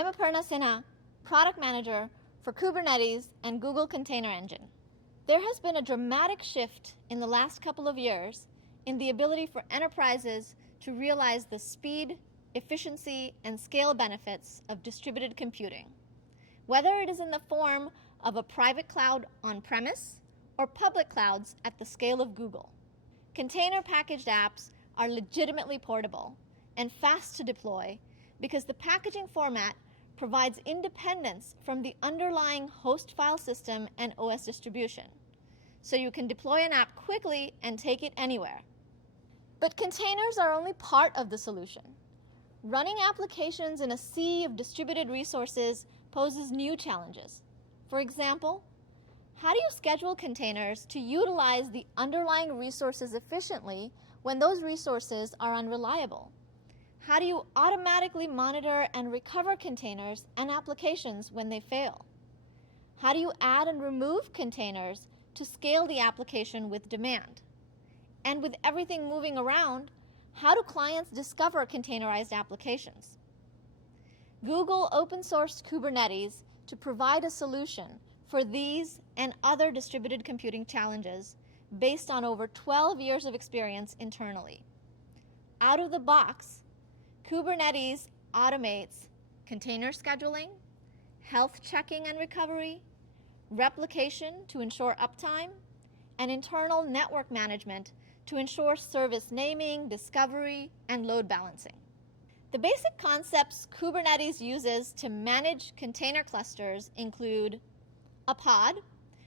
I'm Aparna Sinha, Product Manager for Kubernetes and Google Container Engine. There has been a dramatic shift in the last couple of years in the ability for enterprises to realize the speed, efficiency, and scale benefits of distributed computing, whether it is in the form of a private cloud on-premise or public clouds at the scale of Google. Container packaged apps are legitimately portable and fast to deploy because the packaging format provides independence from the underlying host file system and OS distribution, so you can deploy an app quickly and take it anywhere. But containers are only part of the solution. Running applications in a sea of distributed resources poses new challenges. For example, how do you schedule containers to utilize the underlying resources efficiently when those resources are unreliable? How do you automatically monitor and recover containers and applications when they fail? How do you add and remove containers to scale the application with demand? And with everything moving around, how do clients discover containerized applications? Google open-sourced Kubernetes to provide a solution for these and other distributed computing challenges based on over 12 years of experience internally. Out of the box, Kubernetes automates container scheduling, health checking and recovery, replication to ensure uptime, and internal network management to ensure service naming, discovery, and load balancing. The basic concepts Kubernetes uses to manage container clusters include a pod,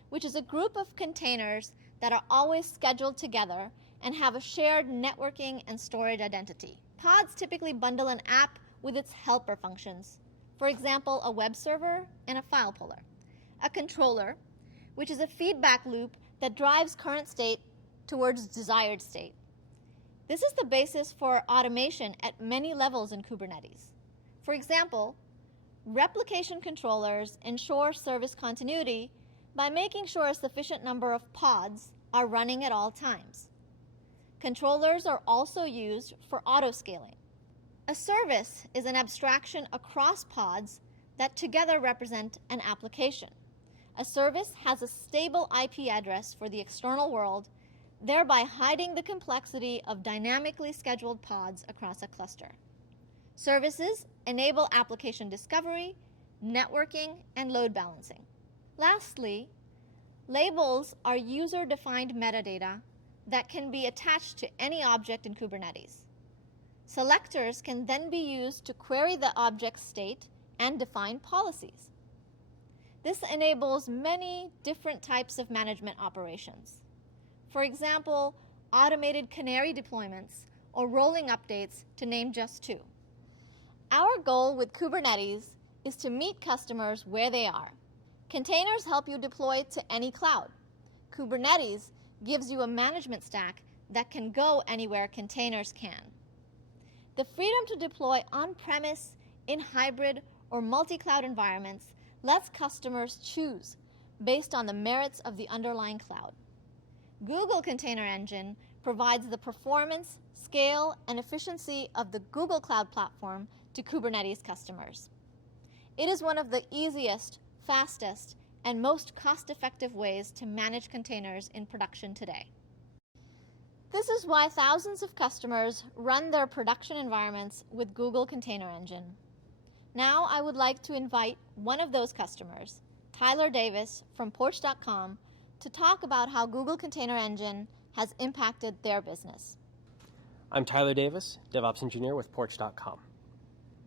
which is a group of containers that are always scheduled together and have a shared networking and storage identity. Pods typically bundle an app with its helper functions, for example, a web server and a file puller. A controller, which is a feedback loop that drives current state towards desired state. This is the basis for automation at many levels in Kubernetes. For example, replication controllers ensure service continuity by making sure a sufficient number of pods are running at all times. Controllers are also used for auto-scaling. A service is an abstraction across pods that together represent an application. A service has a stable IP address for the external world, thereby hiding the complexity of dynamically scheduled pods across a cluster. Services enable application discovery, networking, and load balancing. Lastly, labels are user-defined metadata that can be attached to any object in Kubernetes. Selectors can then be used to query the object's state and define policies. This enables many different types of management operations. For example, automated canary deployments or rolling updates, to name just two. Our goal with Kubernetes is to meet customers where they are. Containers help you deploy to any cloud. Kubernetes gives you a management stack that can go anywhere containers can. The freedom to deploy on-premise, in hybrid, or multi-cloud environments lets customers choose based on the merits of the underlying cloud. Google Container Engine provides the performance, scale, and efficiency of the Google Cloud Platform to Kubernetes customers. It is one of the easiest, fastest, and most cost-effective ways to manage containers in production today. This is why thousands of customers run their production environments with Google Container Engine. Now I would like to invite one of those customers, Tyler Davis from Porch.com, to talk about how Google Container Engine has impacted their business. I'm Tyler Davis, DevOps Engineer with Porch.com.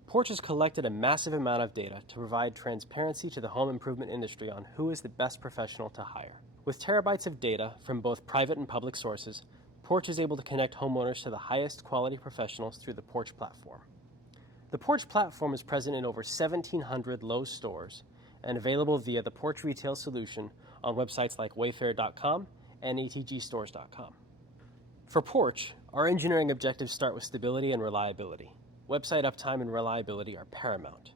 Porch has collected a massive amount of data to provide transparency to the home improvement industry on who is the best professional to hire. With terabytes of data from both private and public sources, Porch is able to connect homeowners to the highest quality professionals through the Porch platform. The Porch platform is present in over 1,700 Lowe's stores and available via the Porch Retail Solution on websites like Wayfair.com and ATGstores.com. For Porch, our engineering objectives start with stability and reliability. Website uptime and reliability are paramount.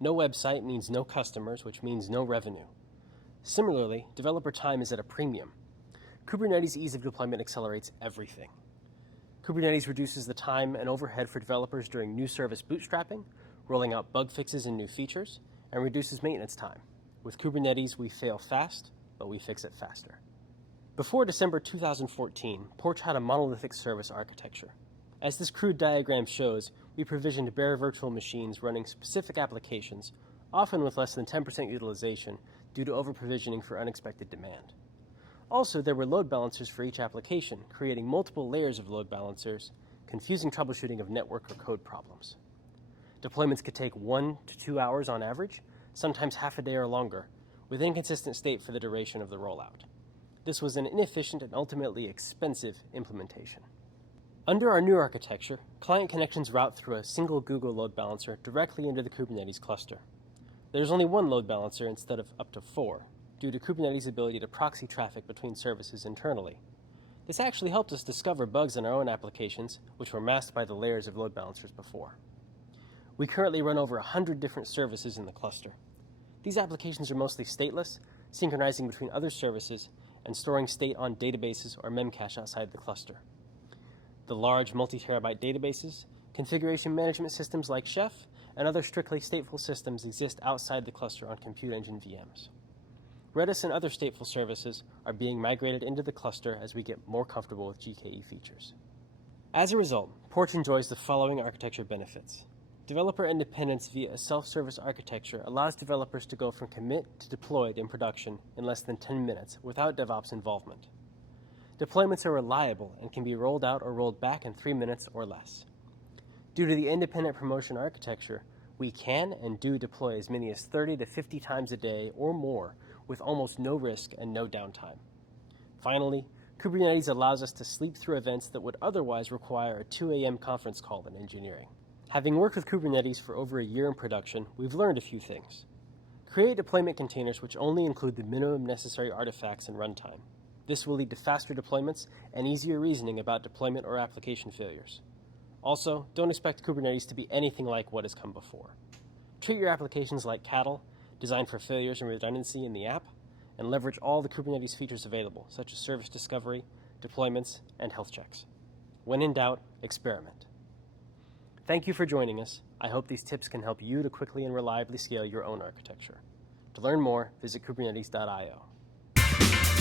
No website means no customers, which means no revenue. Similarly, developer time is at a premium. Kubernetes' ease of deployment accelerates everything. Kubernetes reduces the time and overhead for developers during new service bootstrapping rolling out bug fixes and new features, and reduces maintenance time. With Kubernetes, we fail fast, but we fix it faster. Before December 2014, Porch had a monolithic service architecture. As this crude diagram shows, we provisioned bare virtual machines running specific applications, often with less than 10% utilization due to over-provisioning for unexpected demand. Also, there were load balancers for each application, creating multiple layers of load balancers, confusing troubleshooting of network or code problems. Deployments could take 1 to 2 hours on average, sometimes half a day or longer, with inconsistent state for the duration of the rollout. This was an inefficient and ultimately expensive implementation. Under our new architecture, client connections route through a single Google load balancer directly into the Kubernetes cluster. There's only one load balancer instead of up to 4, due to Kubernetes' ability to proxy traffic between services internally. This actually helped us discover bugs in our own applications, which were masked by the layers of load balancers before. We currently run over 100 different services in the cluster. These applications are mostly stateless, synchronizing between other services, and storing state on databases or memcache outside the cluster. The large multi-terabyte databases, configuration management systems like Chef, and other strictly stateful systems exist outside the cluster on Compute Engine VMs. Redis and other stateful services are being migrated into the cluster as we get more comfortable with GKE features. As a result, Porch enjoys the following architecture benefits. Developer independence via a self-service architecture allows developers to go from commit to deployed in production in less than 10 minutes without DevOps involvement. Deployments are reliable and can be rolled out or rolled back in 3 minutes or less. Due to the independent promotion architecture, we can and do deploy as many as 30 to 50 times a day or more with almost no risk and no downtime. Finally, Kubernetes allows us to sleep through events that would otherwise require a 2 a.m. conference call in engineering. Having worked with Kubernetes for over a year in production, we've learned a few things. Create deployment containers which only include the minimum necessary artifacts and runtime. This will lead to faster deployments and easier reasoning about deployment or application failures. Also, don't expect Kubernetes to be anything like what has come before. Treat your applications like cattle, designed for failures and redundancy in the app, and leverage all the Kubernetes features available, such as service discovery, deployments, and health checks. When in doubt, experiment. Thank you for joining us. I hope these tips can help you to quickly and reliably scale your own architecture. To learn more, visit kubernetes.io.